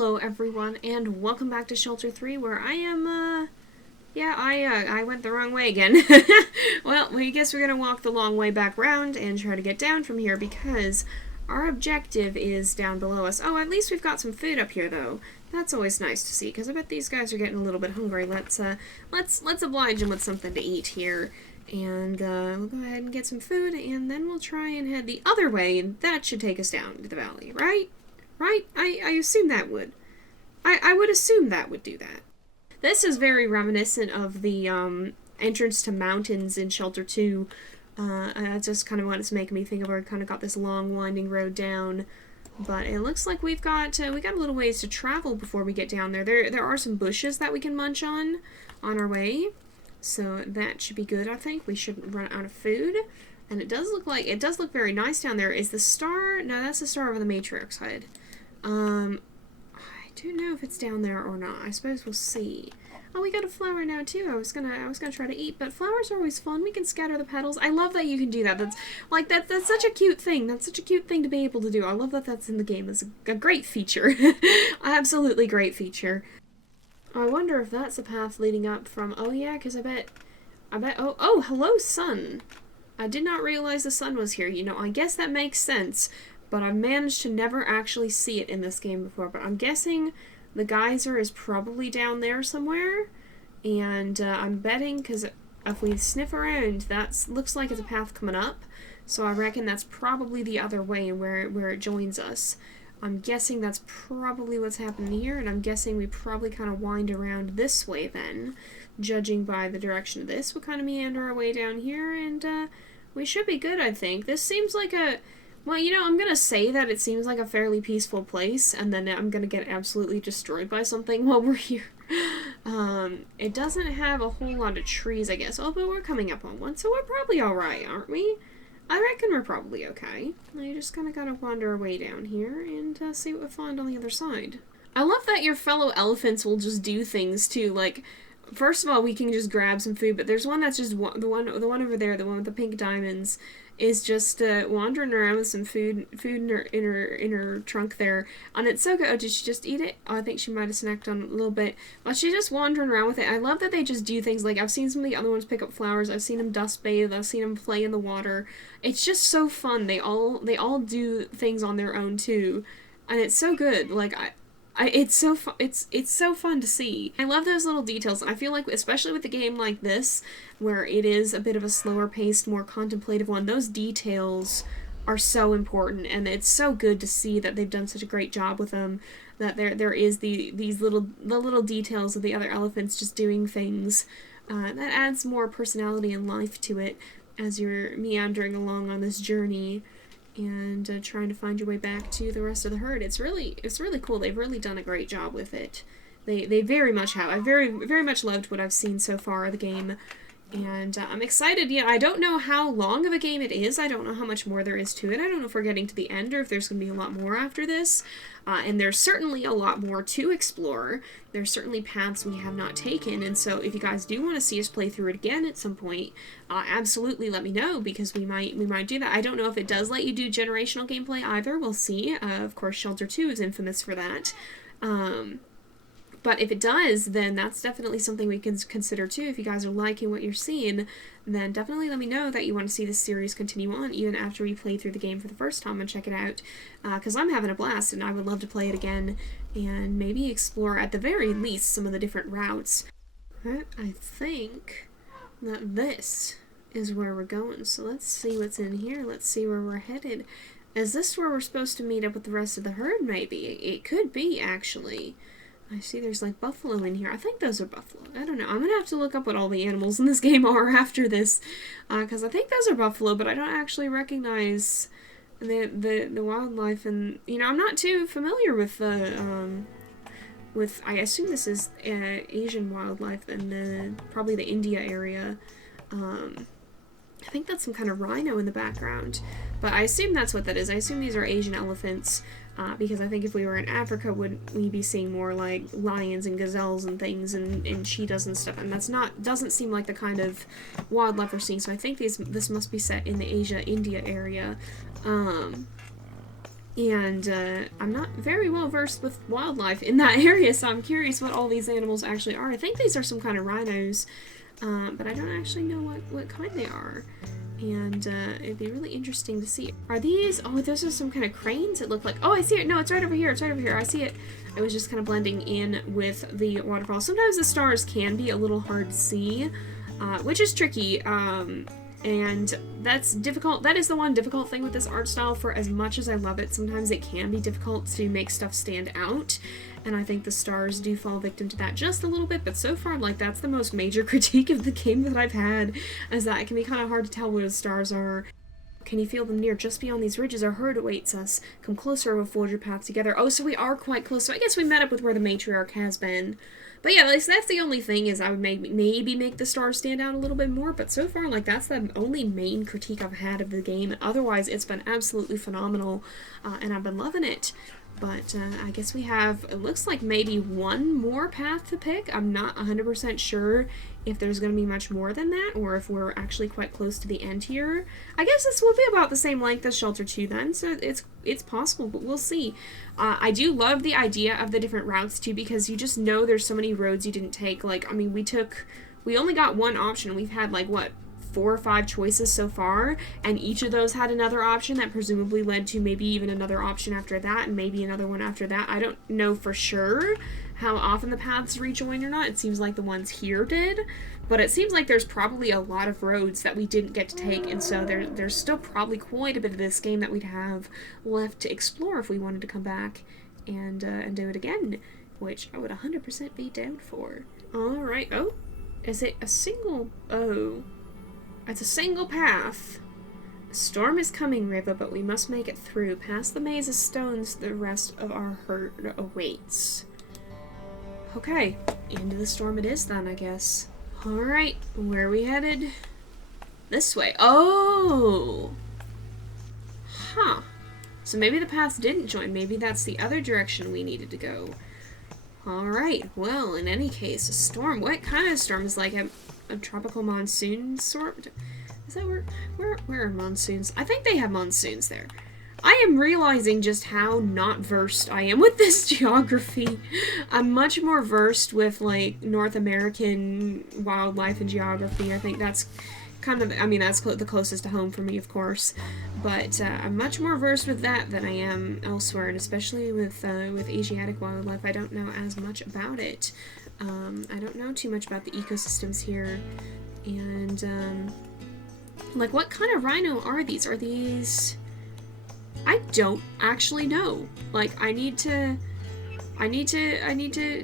Hello everyone, and welcome back to Shelter 3, where I am, I went the wrong way again. Well, I guess we're gonna walk the long way back round and try to get down from here, because our objective is down below us. Oh, at least we've got some food up here, though. That's always nice to see, because I bet these guys are getting a little bit hungry. Let's oblige them with something to eat here. And, we'll go ahead and get some food, and then we'll try and head the other way, and that should take us down to the valley, right? Right? I assume that would. I would assume that would do that. This is very reminiscent of the entrance to mountains in Shelter 2. That's just kind of what it's making me think of. Where we kind of got this long, winding road down. But it looks like we got a little ways to travel before we get down there. There are some bushes that we can munch on our way. So that should be good, I think. We shouldn't run out of food. And it does look very nice down there. Is the star? No, that's the star over the matriarch's head. I don't know if it's down there or not. I suppose we'll see. Oh, we got a flower now too. I was gonna try to eat, but flowers are always fun. We can scatter the petals. I love that you can do that. That's such a cute thing. That's such a cute thing to be able to do. I love that that's in the game. It's a great feature. Absolutely great feature. I wonder if that's a path leading up from. Oh yeah, because I bet. Oh, hello, sun. I did not realize the sun was here. You know, I guess that makes sense. But I've managed to never actually see it in this game before. But I'm guessing the geyser is probably down there somewhere. And I'm betting, because if we sniff around, that looks like it's a path coming up. So I reckon that's probably the other way where it joins us. I'm guessing that's probably what's happening here. And I'm guessing we probably kind of wind around this way then. Judging by the direction of this, we'll kind of meander our way down here. And we should be good, I think. This seems like a... Well, you know, I'm gonna say that it seems like a fairly peaceful place, and then I'm gonna get absolutely destroyed by something while we're here. It doesn't have a whole lot of trees, I guess. Oh, but we're coming up on one, so we're probably alright, aren't we? I reckon we're probably okay. You just kind of gotta wander our way down here and see what we find on the other side. I love that your fellow elephants will just do things, too. Like, first of all, we can just grab some food, but there's one that's just the one over there, the one with the pink diamonds, is just wandering around with some food in her trunk there, and it's so good. Oh, did she just eat it? Oh, I think she might have snacked on it a little bit. But she's just wandering around with it. I love that they just do things. Like, I've seen some of the other ones pick up flowers. I've seen them dust bathe. I've seen them play in the water. It's just so fun. They all do things on their own too, and it's so good. Like it's so fun to see. I love those little details. I feel like, especially with a game like this, where it is a bit of a slower paced, more contemplative one, those details are so important, and it's so good to see that they've done such a great job with them. That there is the little details of the other elephants just doing things. That adds more personality and life to it as you're meandering along on this journey. And trying to find your way back to the rest of the herd. It's really cool. They've really done a great job with it. They very much have. I very much loved what I've seen so far of the game, and I'm excited. I don't know how long of a game it is. I don't know how much more there is to it. I don't know if we're getting to the end or if there's going to be a lot more after this. And there's certainly a lot more to explore. There's certainly paths we have not taken, and so if you guys do want to see us play through it again at some point, absolutely let me know, because we might do that. I don't know if it does let you do generational gameplay either. We'll see. Of course, Shelter 2 is infamous for that. But if it does, then that's definitely something we can consider too. If you guys are liking what you're seeing, then definitely let me know that you want to see this series continue on, even after we play through the game for the first time and check it out. Because I'm having a blast, and I would love to play it again, and maybe explore, at the very least, some of the different routes. But I think that this is where we're going, so let's see what's in here. Let's see where we're headed. Is this where we're supposed to meet up with the rest of the herd, maybe? It could be, actually. I see there's like buffalo in here. I think those are buffalo. I don't know. I'm gonna have to look up what all the animals in this game are after this, because I think those are buffalo, but I don't actually recognize the wildlife, and I'm not too familiar with the I assume this is Asian wildlife and probably the India area. I think that's some kind of rhino in the background, but I assume that's what that is. I assume these are Asian elephants. Because I think if we were in Africa, would we be seeing more like lions and gazelles and things, and cheetahs and stuff, and doesn't seem like the kind of wildlife we're seeing. So I think this must be set in the Asia-India area. And I'm not very well versed with wildlife in that area, so I'm curious what all these animals actually are. I think these are some kind of rhinos, but I don't actually know what kind they are. And it'd be really interesting to see. Are these, oh, those are some kind of cranes it look like. Oh, I see it. No, it's right over here. It's right over here. I see it. I was just kind of blending in with the waterfall. Sometimes the stars can be a little hard to see, which is tricky. And that's difficult. That is the one difficult thing with this art style. For as much as I love it, sometimes it can be difficult to make stuff stand out. And I think the stars do fall victim to that just a little bit, but so far, like, that's the most major critique of the game that I've had, is that it can be kind of hard to tell where the stars are. Can you feel them near? Just beyond these ridges, our herd awaits us. Come closer, we'll forge your path together. Oh, so we are quite close. So I guess we met up with where the matriarch has been. But yeah, that's the only thing, is I would maybe make the stars stand out a little bit more, but so far, like, that's the only main critique I've had of the game. Otherwise, it's been absolutely phenomenal, and I've been loving it. But I guess we have, it looks like maybe one more path to pick. I'm not 100% sure if there's going to be much more than that, or if we're actually quite close to the end here. I guess this will be about the same length as Shelter 2 then, so it's possible, but we'll see. I do love the idea of the different routes too, because you just know there's so many roads you didn't take. Like, I mean, we only got one option. We've had, like, what, 4 or 5 choices so far, and each of those had another option that presumably led to maybe even another option after that, and maybe another one after that. I don't know for sure how often the paths rejoin or not. It seems like the ones here did, but it seems like there's probably a lot of roads that we didn't get to take, and so there's still probably quite a bit of this game that we'd have left to explore if we wanted to come back and do it again, which I would 100% be down for. Alright, oh, is it a single, oh, it's a single path. A storm is coming, Reva, but we must make it through. Past the maze of stones, the rest of our herd awaits. Okay, into the storm it is then, I guess. Alright, where are we headed? This way. Oh! Huh. So maybe the paths didn't join. Maybe that's the other direction we needed to go. Alright, well, in any case, a storm. What kind of storm? Is like a tropical monsoon storm? Is that where are monsoons? I think they have monsoons there. I am realizing just how not versed I am with this geography. I'm much more versed with, like, North American wildlife and geography. I think that's kind of, I mean, that's the closest to home for me, of course. But I'm much more versed with that than I am elsewhere, and especially with Asiatic wildlife. I don't know as much about it. I don't know too much about the ecosystems here. And, like, what kind of rhino are these? Are these... I don't actually know. Like, I need to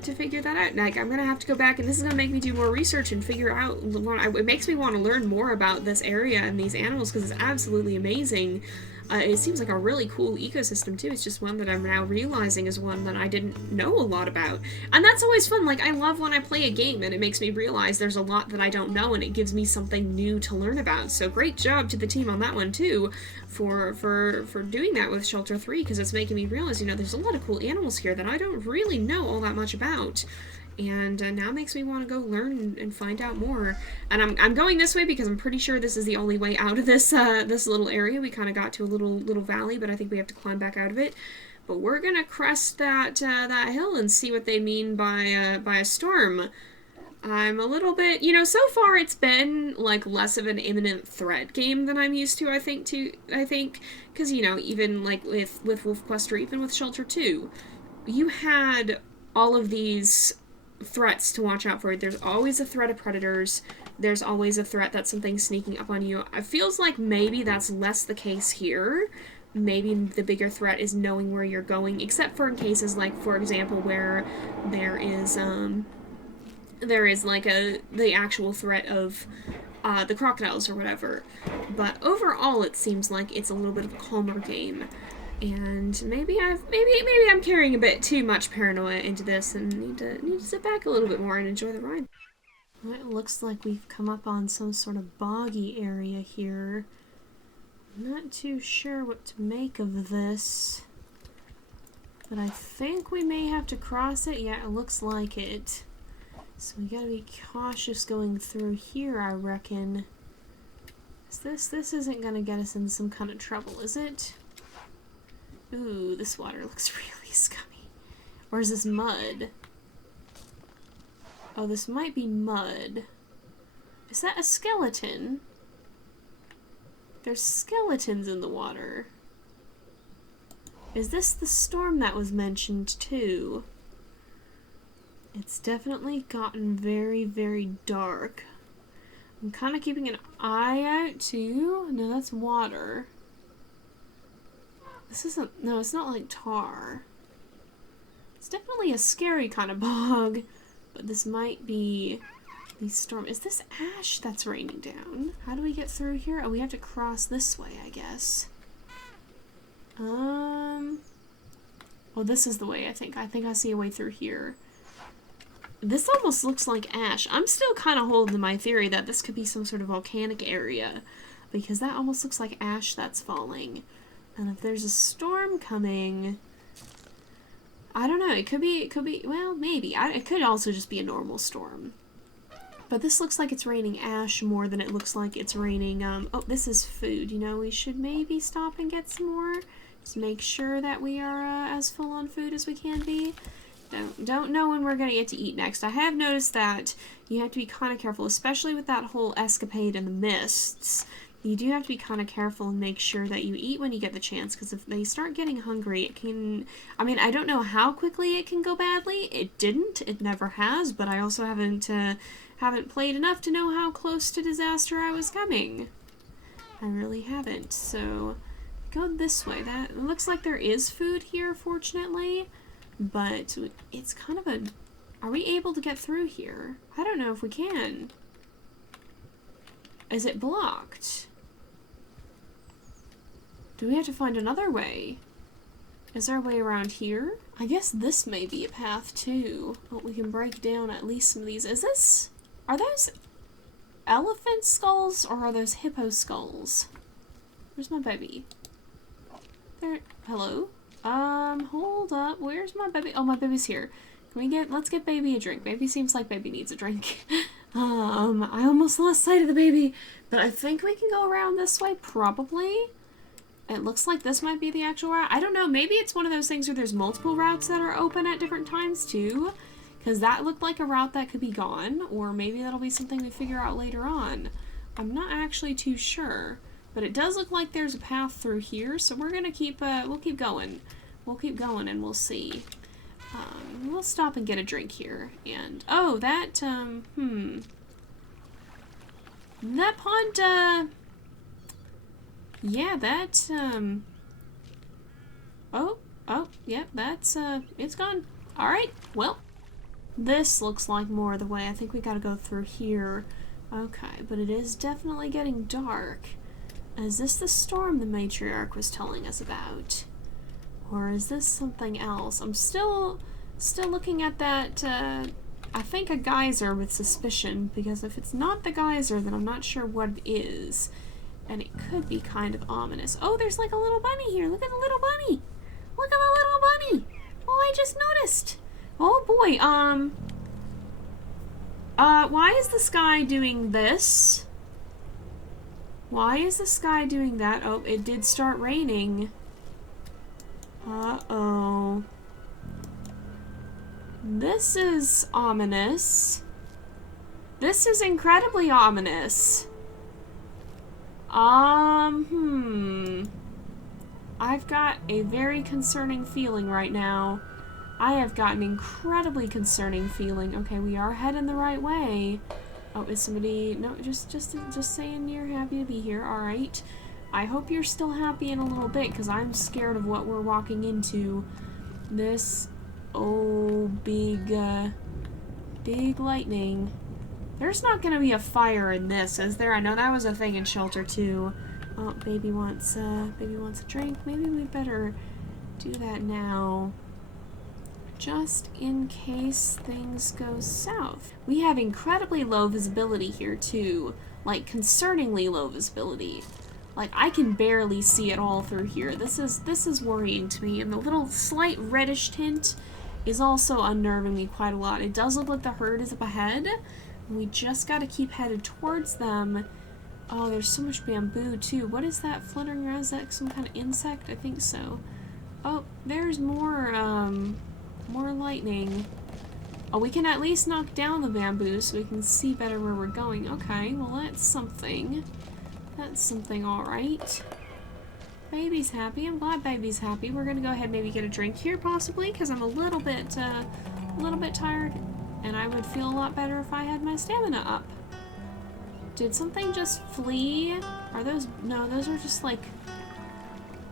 figure that out. Like, I'm gonna have to go back, and this is gonna make me do more research and figure out. It makes me want to learn more about this area and these animals, because it's absolutely amazing. It seems like a really cool ecosystem too. It's just one that I'm now realizing is one that I didn't know a lot about. And that's always fun. Like, I love when I play a game and it makes me realize there's a lot that I don't know, and it gives me something new to learn about. So great job to the team on that one too, for doing that with Shelter 3, because it's making me realize, you know, there's a lot of cool animals here that I don't really know all that much about. And now it makes me want to go learn and find out more. And I'm going this way because I'm pretty sure this is the only way out of this this little area. We kind of got to a little valley, but I think we have to climb back out of it. But we're gonna crest that that hill and see what they mean by a storm. I'm a little bit, you know, so far it's been like less of an imminent threat game than I'm used to. I think, because, you know, even like with Wolf Quest or even with Shelter 2, you had all of these threats to watch out for. There's always a threat of predators. There's always a threat that something's sneaking up on you. It feels like maybe that's less the case here. Maybe the bigger threat is knowing where you're going, except for in cases like, for example, where there is like the actual threat of the crocodiles or whatever. But overall, it seems like it's a little bit of a calmer game. And maybe I'm carrying a bit too much paranoia into this and need to sit back a little bit more and enjoy the ride. Well, it looks like we've come up on some sort of boggy area here. I'm not too sure what to make of this, but I think we may have to cross it. Yeah, it looks like it. So we gotta be cautious going through here, I reckon. This isn't gonna get us in some kind of trouble, is it? Ooh, this water looks really scummy. Or is this mud? Oh, this might be mud. Is that a skeleton? There's skeletons in the water. Is this the storm that was mentioned too? It's definitely gotten very, very dark. I'm kind of keeping an eye out too. No, that's water. This isn't, no, it's not like tar. It's definitely a scary kind of bog, but this might be the storm. Is this ash that's raining down? How do we get through here? Oh, we have to cross this way, I guess. Well, this is the way, I think. I think I see a way through here. This almost looks like ash. I'm still kind of holding to my theory that this could be some sort of volcanic area, because that almost looks like ash that's falling. And if there's a storm coming, I don't know, it could be, well, maybe. It could also just be a normal storm. But this looks like it's raining ash more than it looks like it's raining, oh, this is food. You know, we should maybe stop and get some more. Just make sure that we are as full on food as we can be. Don't know when we're going to get to eat next. I have noticed that you have to be kind of careful, especially with that whole escapade in the mists. You do have to be kind of careful and make sure that you eat when you get the chance, because if they start getting hungry, it can... I mean, I don't know how quickly it can go badly. It didn't. It never has, but I also haven't played enough to know how close to disaster I was coming. I really haven't, so... Go this way. That looks like there is food here, fortunately, but it's kind of a... Are we able to get through here? I don't know if we can. Is it blocked? Do we have to find another way? Is there a way around here? I guess this may be a path too. Oh, we can break down at least some of these. Is this... Are those elephant skulls or are those hippo skulls? Where's my baby? There. Hello? Hold up. Where's my baby? Oh, my baby's here. Let's get baby a drink. Baby seems like baby needs a drink. I almost lost sight of the baby, but I think we can go around this way, probably. It looks like this might be the actual route. I don't know, maybe it's one of those things where there's multiple routes that are open at different times, too. Because that looked like a route that could be gone, or maybe that'll be something we figure out later on. I'm not actually too sure. But it does look like there's a path through here, so we're gonna keep, we'll keep going. We'll keep going and we'll see. We'll stop and get a drink here. And, oh, that, that pond, yeah, that, oh, yep, that's, it's gone. Alright, well, this looks like more of the way. I think we gotta go through here. Okay, but it is definitely getting dark. Is this the storm the matriarch was telling us about? Or is this something else? I'm still looking at that, I think a geyser with suspicion, because if it's not the geyser, then I'm not sure what it is. And it could be kind of ominous. Oh, there's like a little bunny here. Look at the little bunny. Look at the little bunny. Oh, I just noticed. Oh boy, why is the sky doing this? Why is the sky doing that? Oh, it did start raining. Uh-oh. This is ominous. This is incredibly ominous. I've got a very concerning feeling right now. I have got an incredibly concerning feeling. Okay, we are heading the right way. Oh, is somebody... No, just saying you're happy to be here. Alright. I hope you're still happy in a little bit, because I'm scared of what we're walking into. This... Oh, big lightning. There's not gonna be a fire in this, is there? I know that was a thing in Shelter 2. Oh, baby wants a drink. Maybe we better do that now. Just in case things go south. We have incredibly low visibility here too. Like, concerningly low visibility. Like, I can barely see it all through here. This is worrying to me, and the little slight reddish tint is also unnerving me quite a lot. It does look like the herd is up ahead. We just gotta keep headed towards them. Oh, there's so much bamboo too. What is that fluttering around? Is that some kind of insect? I think so. Oh, there's more lightning. Oh, we can at least knock down the bamboo so we can see better where we're going. Okay, well that's something. That's something alright. Baby's happy. I'm glad baby's happy. We're gonna go ahead and maybe get a drink here, possibly, because I'm a little bit tired, and I would feel a lot better if I had my stamina up. Did something just flee? Are those... No, those are just like...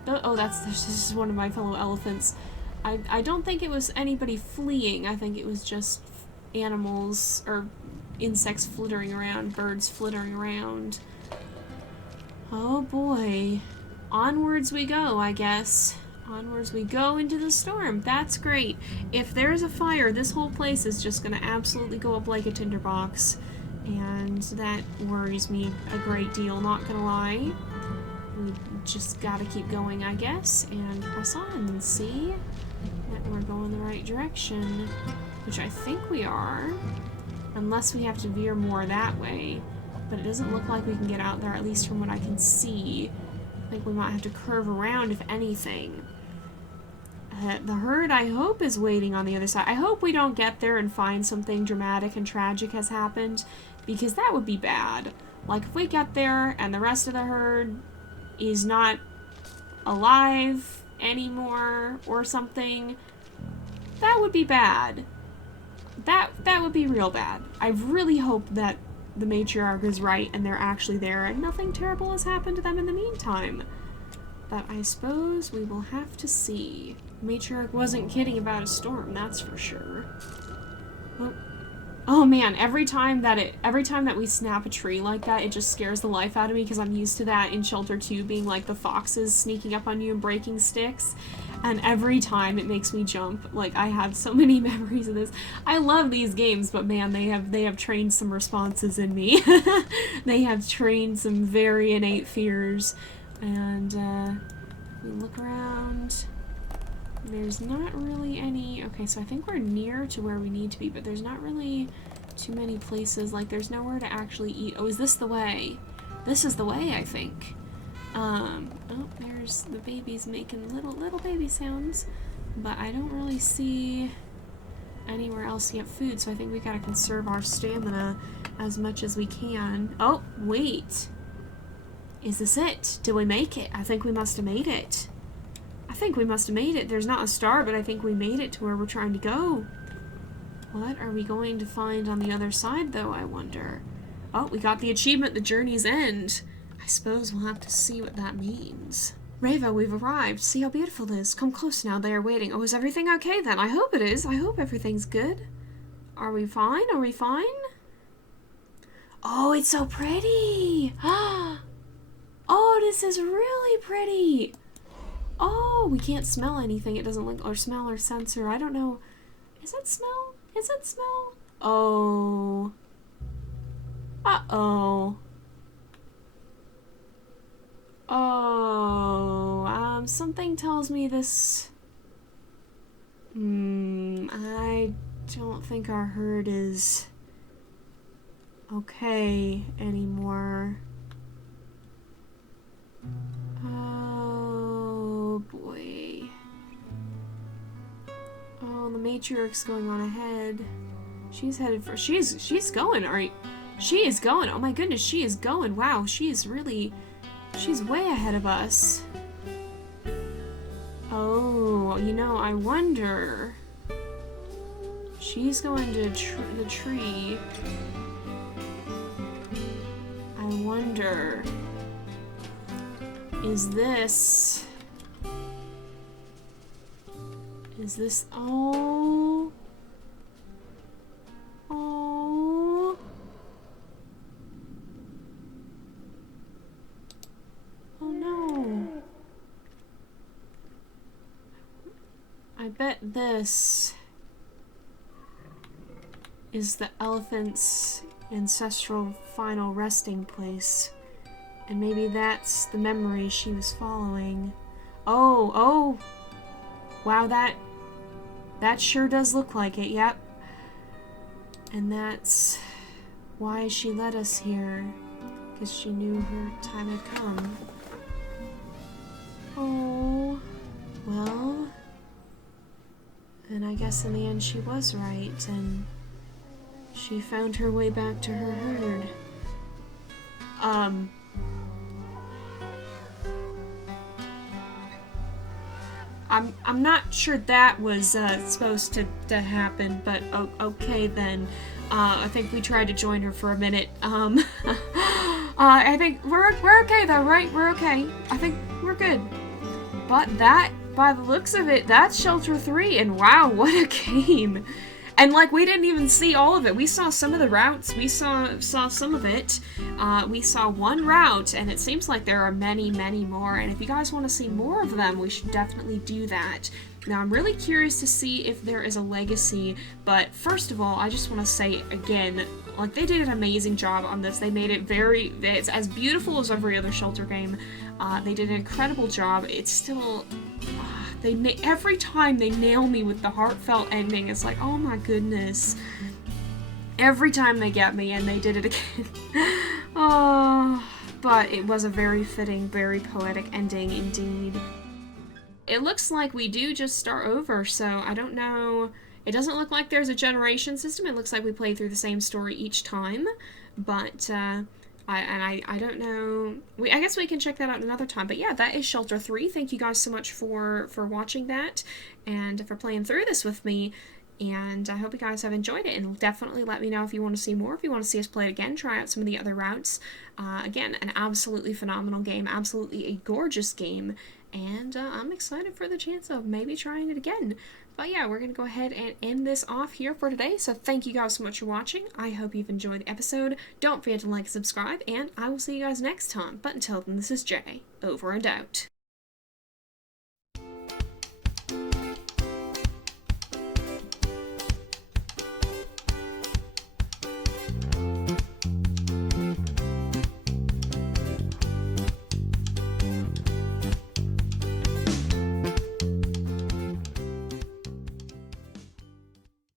Oh, this is one of my fellow elephants. I don't think it was anybody fleeing. I think it was just animals or insects flittering around, birds flittering around. Oh boy. Onwards we go, I guess. Onwards we go into the storm. That's great. If there's a fire, this whole place is just gonna absolutely go up like a tinderbox. And that worries me a great deal, not gonna lie. We just gotta keep going, I guess, and press on and see that we're going the right direction, which I think we are, unless we have to veer more that way, but it doesn't look like we can get out there, at least from what I can see. I think we might have to curve around, if anything. The herd, I hope, is waiting on the other side. I hope we don't get there and find something dramatic and tragic has happened, because that would be bad. Like, if we get there and the rest of the herd is not alive anymore or something, that would be bad. That would be real bad. I really hope that the matriarch is right and they're actually there and nothing terrible has happened to them in the meantime. But I suppose we will have to see. Matriarch wasn't kidding about a storm, that's for sure. Oh man, every time that we snap a tree like that, it just scares the life out of me because I'm used to that in Shelter 2 being like the foxes sneaking up on you and breaking sticks. And every time it makes me jump. Like, I have so many memories of this. I love these games, but man, they have trained some responses in me. They have trained some very innate fears. And we look around. There's not really any... Okay, so I think we're near to where we need to be, but there's not really too many places. Like, there's nowhere to actually eat. Oh, is this the way? This is the way, I think. Oh, there's the babies making little baby sounds. But I don't really see anywhere else to get food, so I think we gotta conserve our stamina as much as we can. Oh, wait. Is this it? Did we make it? I think we must have made it. I think we must have made it. There's not a star, but I think we made it to where we're trying to go. What are we going to find on the other side, though, I wonder? Oh, we got the achievement, the journey's end. I suppose we'll have to see what that means. Reva, we've arrived. See how beautiful it is. Come close now. They are waiting. Oh, is everything okay, then? I hope it is. I hope everything's good. Are we fine? Are we fine? Oh, it's so pretty. Oh, this is really pretty. Oh, we can't smell anything. It doesn't look, or smell or sensor. I don't know. Is it smell? Is it smell? Oh. Uh-oh. Oh. Something tells me this... I don't think our herd is okay anymore. Oh boy. Oh, the matriarch's going on ahead. She's headed for... She's going, she is going. Oh my goodness, she is going. Wow, she's really... She's way ahead of us. Oh, you know, I wonder... She's going to the tree. I wonder... Is this... Oh... Oh... Oh no... I bet this is the elephant's ancestral final resting place. And maybe that's the memory she was following. Oh! Wow, that sure does look like it, yep. And that's why she led us here. Because she knew her time had come. Oh, well... I guess in the end she was right, and she found her way back to her herd. I'm not sure that was supposed to happen, but okay then. I think we tried to join her for a minute. I think we're okay though, right? We're okay. I think we're good. But that, by the looks of it, that's Shelter 3, and wow, what a game! And, like, we didn't even see all of it. We saw some of the routes. We saw some of it. We saw one route, and it seems like there are many, many more. And if you guys want to see more of them, we should definitely do that. Now, I'm really curious to see if there is a legacy, but first of all, I just want to say again, like, they did an amazing job on this. They made it it's as beautiful as every other Shelter game. They did an incredible job. It's still... every time they nail me with the heartfelt ending, it's like, oh my goodness. Every time they get me, and they did it again. Oh, but it was a very fitting, very poetic ending indeed. It looks like we do just start over, so I don't know. It doesn't look like there's a generation system. It looks like we play through the same story each time, but I don't know. I guess we can check that out another time. But yeah, that is Shelter 3. Thank you guys so much for watching that and for playing through this with me. And I hope you guys have enjoyed it. And definitely let me know if you want to see more. If you want to see us play it again, try out some of the other routes. Again, an absolutely phenomenal game. Absolutely a gorgeous game. And I'm excited for the chance of maybe trying it again. But yeah, we're going to go ahead and end this off here for today. So thank you guys so much for watching. I hope you've enjoyed the episode. Don't forget to like and subscribe, and I will see you guys next time. But until then, this is Jay, over and out.